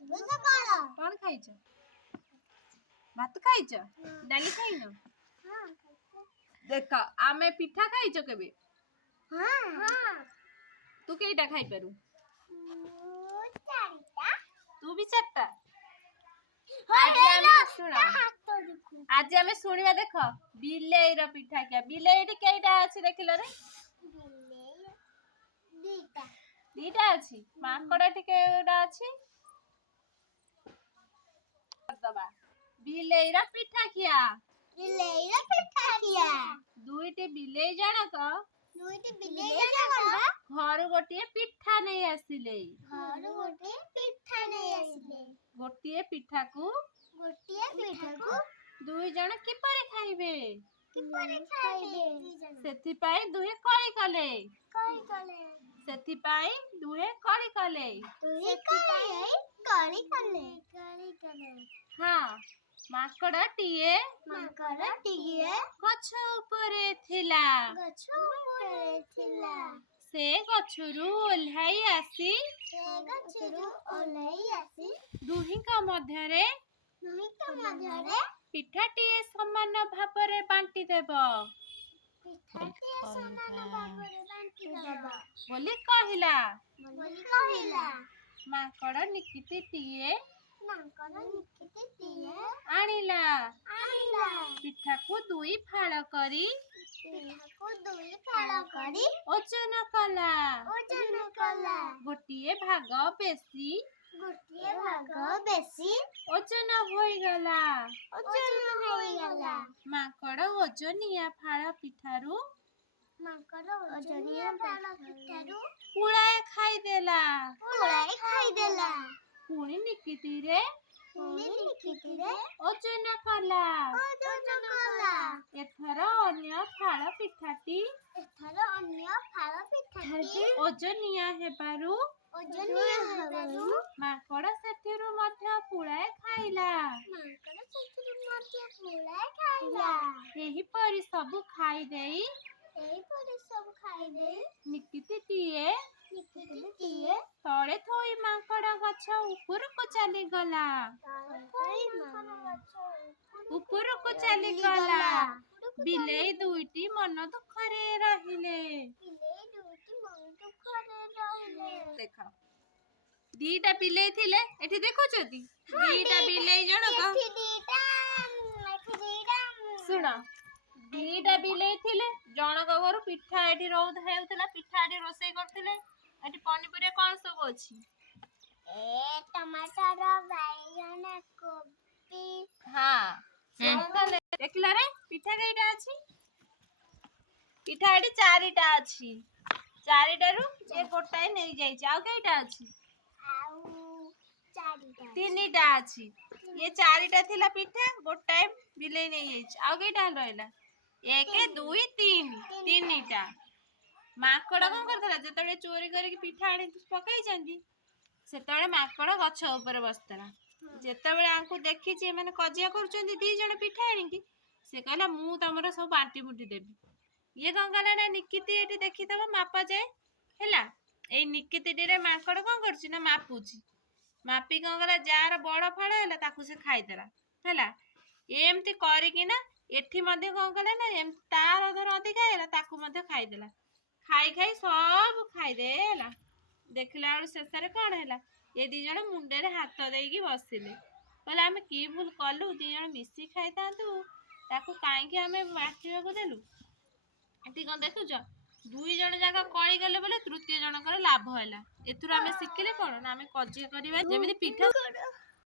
कौन खाइछ? भात खाइछ? डाली खाइनो? देख आमे पिठा खाइछ केबे? तू केइटा खाइ पारू? तू भी चारटा? आज आमे सुनिबा देख बिलेई रो पिठा क्या बिलेई केइटा अछि देखिलो रे? दीटा अछि माकड़ केइटा अछि? बिलेई रो पिठा किया दुईटी बिलेई जनक घर गोटे पिठा नहीं आसिले गोटे पिठा को दुई जण किपरि खाइबे सेथिपाई दुहे कळी कले हाँ माकड़ टीए गछ उपरे थिला से गछुरु ओल्हाई आसी दुहिंका मध्यरे पिठाटीए समान भाबरे बांटी देब बोली कहिला माकड़ निकितीटीए आनिला पिठा को दुई फाड़ करी ओजन कला गोटिए भाग बेसी ओजन होइगला माकड़ ओजनिया फाड़ पिठारू पुळाए खाइदेला पुणी निकितीरे ओजन कला एथर अन्य फाड़ पिठाटी ओजनिया हेबारू माकड़ सेथिरु मध्य पुळाए खाइला एही परि सब खाइ देई निकितीटीए तळे थोई माकड़ गछ उपरको चलीगला बिलेई दुईटी मन दुखरे रहिले देख दीटा बिलेई थिले एठी देखुछती दीटा बिलेई जनक सुन दीटा बिलेई थिले जनक घर पिठा एठी हेउतला पिठा एठी रोषेई करथिले एठी पनिपरिया कोन सब अछि टमाटर बैगन कोबी हाँ देखला रे पिठा केइटा अछि पिठा एठी चारिटा अछि चारिटारू ए गोटाए नै जाई छै आउ केइटा अछि तीनटा अछि ये चारिटा थिला पिठा गोटाए बिलेई नै जाई छै आउ केइटा रहला 1 2 3 तीनटा माकड़ कोन करथला जेतळे चोरी करके पिठा आनी पकाई चंदी सेतळे माकड़ गछ ऊपर बसतला जेतବେଳେ आंकु देखि जे माने कजिया करचंदी दी जण पिठा आनी से कहला मु तमरा सब बांटी बुंटी देबी ये कोन कहला ना निकिती एठी देखि तब मापा जाए हैला ए निकितीटी रे माकड़ कोन करछि ना मापुछि मापी कोन कहला जार बड़ फळ हैला ताकू से खाइ देला हैला एमती करी कि ना एठी मध्ये कोन कहला ना एम तार धर अधिक हैला ताकू मध्ये खाइ देला खाई सब खाई देला देखला शेषरे कौन है ये दी जण मुंडे हाथ देकी बसिले कहले आमे की भूल कलु दी जण मिसी खाई ताकू काईकि आमे बांटिबा को देलु एठी कोन देखुछ दुई जण जाका कळी गले बोले तृतीय जनकर लाभ हैला एथुर आमे शिखिले कोन ना आमे कजिया करिबा जेमिति पिठा